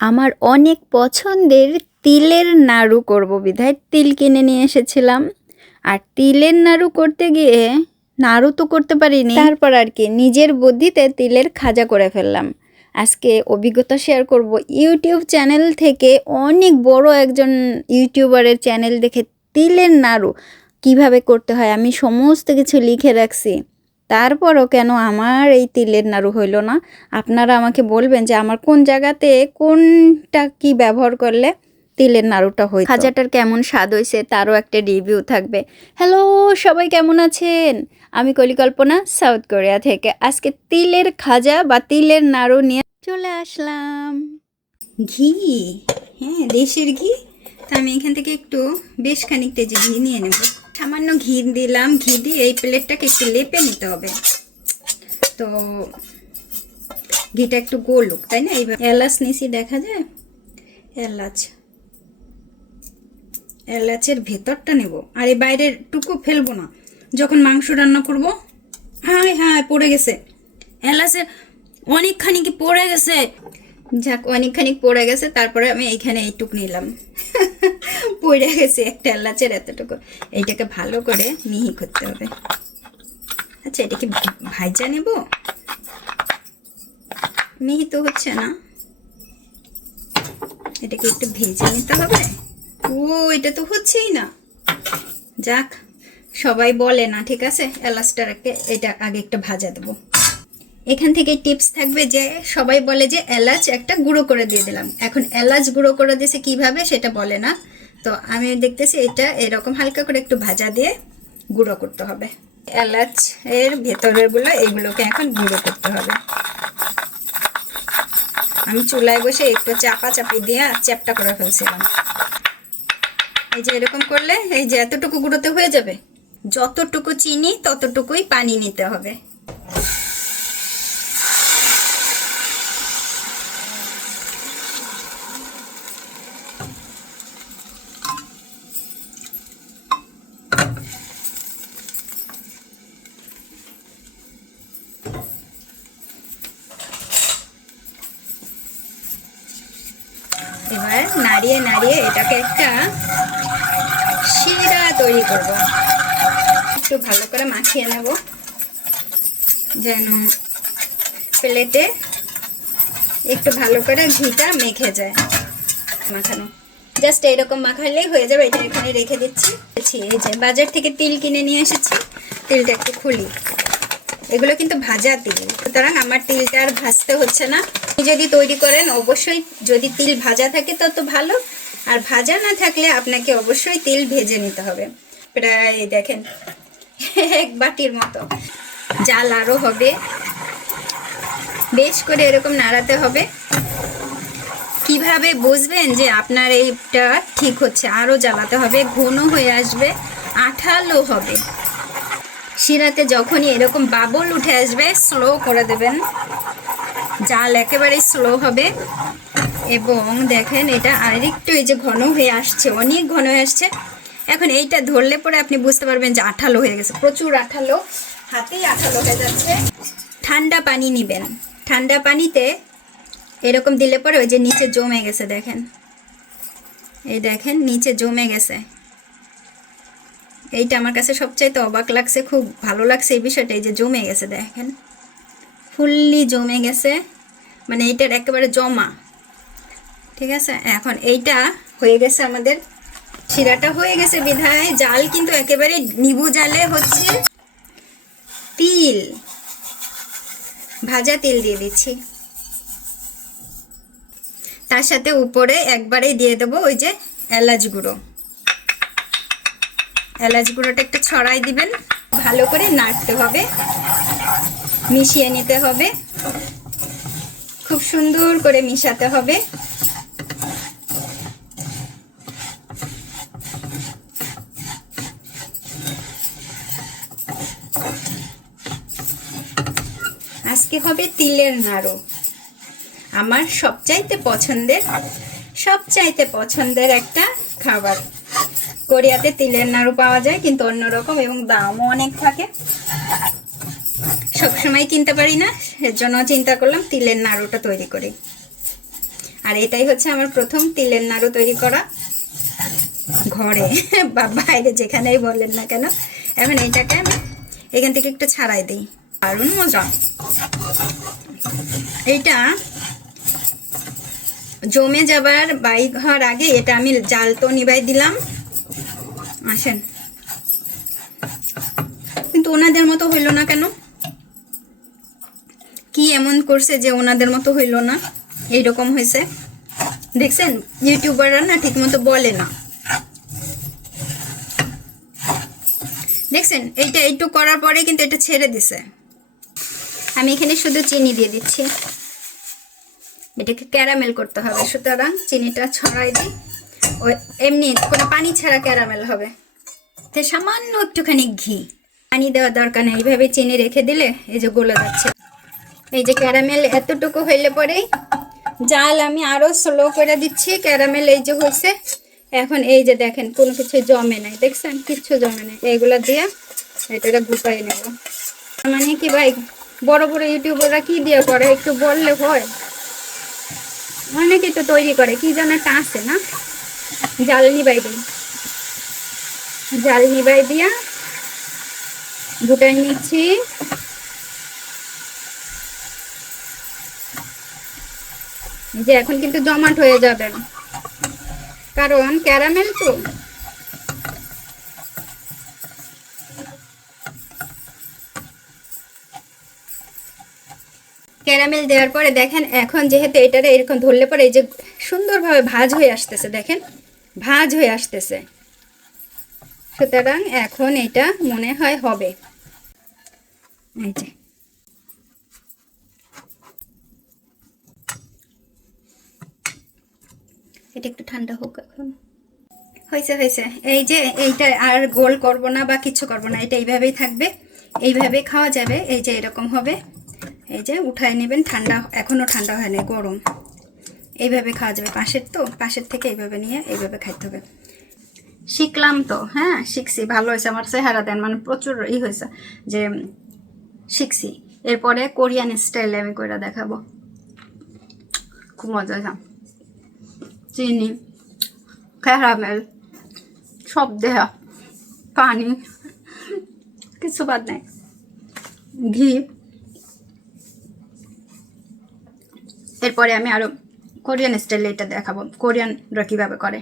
আমার অনেক পছন্দের তিলের নাড়ু করব বিধায় তিল কিনে নিয়ে এসেছিলাম। আর তিলের নাড়ু করতে গিয়ে নাড়ু তো করতে পারিনি। তারপর আর কি, নিজের বুদ্ধিতে তিলের খাজা করে ফেললাম। আজকে অভিজ্ঞতা শেয়ার করব ইউটিউব চ্যানেল থেকে অনেক বড় একজন ইউটিউবারের চ্যানেল দেখে তিলের নাড়ু কীভাবে করতে হয়, আমি সমস্ত কিছু লিখে রাখছি। তারপরও কেন আমার এই তিলের নাড়ু হইল না? আপনারা আমাকে বলবেন যে আমার কোন জায়গাতে কোনটা কি ব্যবহার করলে তিলের নাড়ুটা হয় খাজাটার কেমন স্বাদ হয়েছে তারও একটা রিভিউ থাকবে। হ্যালো সবাই কেমন আছেন? আমি কলিকল্পনা সাউথ কোরিয়া থেকে। আজকে তিলের খাজা বা তিলের নাড়ু নিয়ে চলে আসলাম। ঘি? হ্যাঁ দেশের ঘি। তা আমি এখান থেকে একটু বেশ খানিকটা যে ঘি নিয়ে নেব। সামান্য ঘি দিলাম, ঘি দিয়ে এই প্লেটটাকে একটু লেপে নিতে হবে। তো ঘিটা একটু গোলুক, তাই না? এইবার এলাচ নিছি দেখা যায়? এলাচ। এলাচের ভেতরটা নেব। আর এই বাইরের টুকু ফেলব না। যখন মাংস রান্না করব হ্যাঁ হ্যাঁ পড়ে গেছে। এলাচের অনেকখানি কি পড়ে গেছে? যাক, অনেকখানি পড়ে গেছে, তারপরে আমি এইখানে এইটুক নিলাম। পড়ে গেছে একটা এলাচের এতটুকু। এইটাকে ভালো করে মিহি করতে হবে। আচ্ছা এটা কি ভাইজা নেব? মিহি তো হচ্ছে না। এটাকে একটু ভেজে নিতে হবে। ও, এটা তো হচ্ছেই না। যাক, সবাই বলে না, ঠিক আছে? এলাচটাকে এটা আগে একটা ভাজা দেবো। এখান থেকে টিপস থাকবে যে, সবাই বলে যে এলাচ একটা গুঁড়ো করে দিয়ে দিলাম। এখন এলাচ গুঁড়ো করে দিয়েছে কীভাবে সেটা বলে না। তো আমি দেখতেছি এটা এরকম হালকা করে একটু ভাজা দিয়ে গুঁড়ো করতে হবে। এলাচ এর ভেতরেরগুলো এইগুলোকে এখন গুঁড়ো করতে হবে। আমি চুলায় বসে একটু চাপা চাপি দিয়ে চ্যাপটা করে ফেলছিলাম। এই যে এরকম করলে এই যে এতটুকু গুঁড়োতে হয়ে যাবে, যতটুকু চিনি ততটুকুই পানি নিতে হবে এবার নাড়িয়ে নাড়িয়ে এটাকে একটা শিরা তৈরি করব। একটু ভালো করে মাখিয়ে নেব। যেন প্লেটে একটু ভালো করে ঘিটা মেখে যায় মাখানো। জাস্ট এরকম মাখালেই হয়ে যাবে। এটা এখানে রেখে দিচ্ছি। এই যে বাজার থেকে তিল কিনে নিয়ে এসেছি, তিলটা একটু খুলি। এগুলো কিন্তু ভাজা তিল। সুতরাং আমার তিলটা আর ভাজতে হচ্ছে না। যদি তৈরি করেন, অবশ্যই যদি তিল ভাজা থাকে তত ভালো। আর ভাজা না থাকলে আপনাকে অবশ্যই তিল ভেজে নিতে হবে। প্রায় দেখেন, এক বাটির মতো। জাল আরও হবে। বেশ করে এরকম নাড়াতে হবে। কীভাবে বুঝবেন যে আপনার এইটা ঠিক হচ্ছে? আরও জ্বালাতে হবে, ঘন হয়ে আসবে, আঠালো হবে। শিরাতে যখনই এরকম বাবল উঠে আসবে স্লো করে দেবেন। জাল একেবারেই স্লো হবে। এবং দেখেন এটা আরেকটু এই যে ঘন হয়ে আসছে, অনেক ঘন হয়ে আসছে। এখন এইটা ধরলে পরে আপনি বুঝতে পারবেন যে আঠালো হয়ে গেছে। প্রচুর আঠালো, হাতেই আঠালো হয়ে যাচ্ছে। ঠান্ডা পানি নেবেন। ঠান্ডা পানিতে এরকম দিলে পরে ওই যে নিচে জমে গেছে, দেখেন। এই দেখেন, নিচে জমে গেছে। এইটা আমার কাছে সবচাইতে অবাক লাগছে, খুব ভালো লাগছে এই বিষয়টা, এই যে জমে গেছে, দেখেন। ফুললি জমে গেছে। মানে এইটার একেবারে জমা। ঠিক আছে? এখন এইটা হয়ে গেছে আমাদের। শিরাটা হয়ে গেছে বিধায়। জাল কিন্তু একেবারে নিবু জালে হচ্ছে তিল। ভাজা তেল দিয়ে দিচ্ছি। তার সাথে উপরে একবারেই দিয়ে দেবো ওই যে এলাচ গুঁড়ো। এলাচ গুঁড়োটা একটু ছড়াই দিবেন। ভালো করে নাড়তে হবে। মিশিয়ে নিতে হবে। খুব সুন্দর করে মিশাতে হবে। আজকে হবে তিলের নাড়ু। আমার সবচাইতে পছন্দের সবচাইতে পছন্দের একটা খাবার। কোরিয়াতে তিলের নাড়ু পাওয়া যায়, কিন্তু অন্যরকম এবং দামও অনেক থাকে। সবসময় কিনতে পারি না এর জন্য চিন্তা করলাম তিলের নাড়ুটা তৈরি করি। আর এটাই হচ্ছে আমার প্রথম তিলের নাড়ু তৈরি করা ঘরে, বা বাইরে যেখানেই বললেন না কেন। এখন এইটাকে আমি এখান থেকে একটু ছাড়াই দিই। দারুণ মজা। এইটা জমে যাবার বাইক হওয়ার আগে এটা আমি জাল তো নিবাই দিলাম। আসেন। কিন্তু ওনাদের মতো হইল না কেন? করছে যে ওনাদের মতো হইল না। এইরকম হয়েছে। দেখছেন? ইউটিউবাররা না ঠিক মতো বলে না। দেখছেন? এইটা একটু করার পরে কিন্তু এটা ছেড়ে দিছে। আমি এখানে শুধু চিনি দিয়ে দিচ্ছি। এটাকে ক্যারামেল করতে হবে। সুতরাং চিনিটা ছড়াই দিই। ওই এমনি কোনো পানি ছাড়া ক্যারামেল হবে। তো সামান্য একটুখানি ঘি। পানি দেওয়ার দরকার নেই। এইভাবে চিনি রেখে দিলে এই যে গলে যাচ্ছে। এই যে ক্যারামেল এতটুকু হইলে পরেই জাল আমি আরও স্লো করে দিচ্ছি, ক্যারামেল এই যে হয়েছে এখন এই যে দেখেন, কোনো কিছু জমে নাই, দেখছেন? কিচ্ছু জমে নাই। এইগুলো দিয়ে এটা গুটাই নেব। মানে কি ভাই, বড় বড় ইউটিউবাররা কি দিয়ে করে? একটু বললে হয়। অনেকে তো তৈরি করে, কি যেন একটা আছে না? জাল নিবাই দিই। জাল নিবাই দিয়া গুটাই নিচ্ছি। যে এখন কিন্তু জমাট হয়ে যাবে। কারণ ক্যারামেল তো। ক্যারামেল দেওয়ার পরে দেখেন, এখন যেহেতু এটারে এরকম ধরলে পরে এই যে সুন্দরভাবে ভাজ হয়ে আসতেছে, দেখেন? ভাজ হয়ে আসতেছে। সুতরাং এখন এটা মনে হয় হবে। এই যে। এটা একটু ঠান্ডা হোক এখন। হয়েছে হয়েছে। এই যে এইটা আর গোল করব না বা কিছু করব না, এটা এইভাবেই থাকবে। এইভাবে খাওয়া যাবে। এই যে এরকম হবে। এই যে উঠায় নেবেন, ঠান্ডা এখনও ঠান্ডা হয়নি গরম। এইভাবে খাওয়া যাবে। পাশের তো, পাশের থেকে এইভাবে নিয়ে এইভাবে খাইতে হবে। শিখলাম তো হ্যাঁ শিখছি। ভালো হয়েছে, আমার চেহারা দেন। মানে প্রচুর ই হয়েছে যে শিখছি। এরপরে কোরিয়ান স্টাইলে আমি করে দেখাবো। খুব মজা হয়েছে। চিনি, ক্যারামেল, সব দেহা পানি, কিছু বাদ নাই। ঘি। এরপরে আমি আরও কোরিয়ান স্টাইলে এটা দেখাবো। কোরিয়ানরা কীভাবে করে।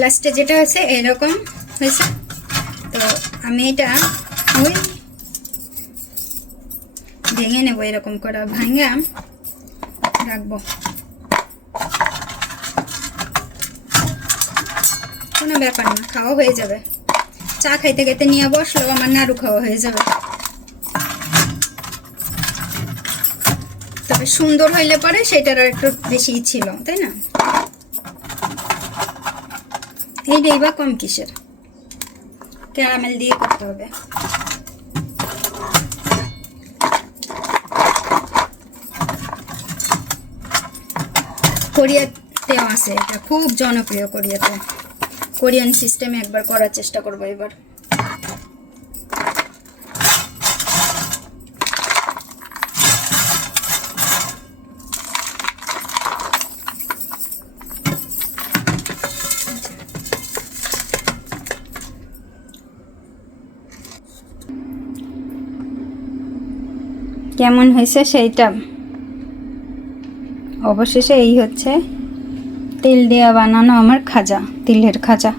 লাস্টে যেটা হয়েছে এরকম হয়েছে। তো আমি এটা ওই ভেঙে নেব, এরকম করে। ভাঙা রাখব। কোনো ব্যাপার না, খাওয়া হয়ে যাবে। চা খাইতে খাইতে নিয়ে বসল আমার নাড়ু খাওয়া হয়ে যাবে। তবে সুন্দর হইলে পরে সেটার আর একটু বেশি ছিল, তাই না? এইটাই বা কম কিসের? ক্যারামেল দিয়ে করতে হবে। কোরিয়াতেও আছে এটা, খুব জনপ্রিয় কোরিয়াতে। কোরিয়ান সিস্টেমে একবার করার চেষ্টা করব এবার। কেমন হয়েছে সেইটা? অবশেষে এই হচ্ছে। তেল দেওয়া বানানো আমার খাজা তিলের খাজা।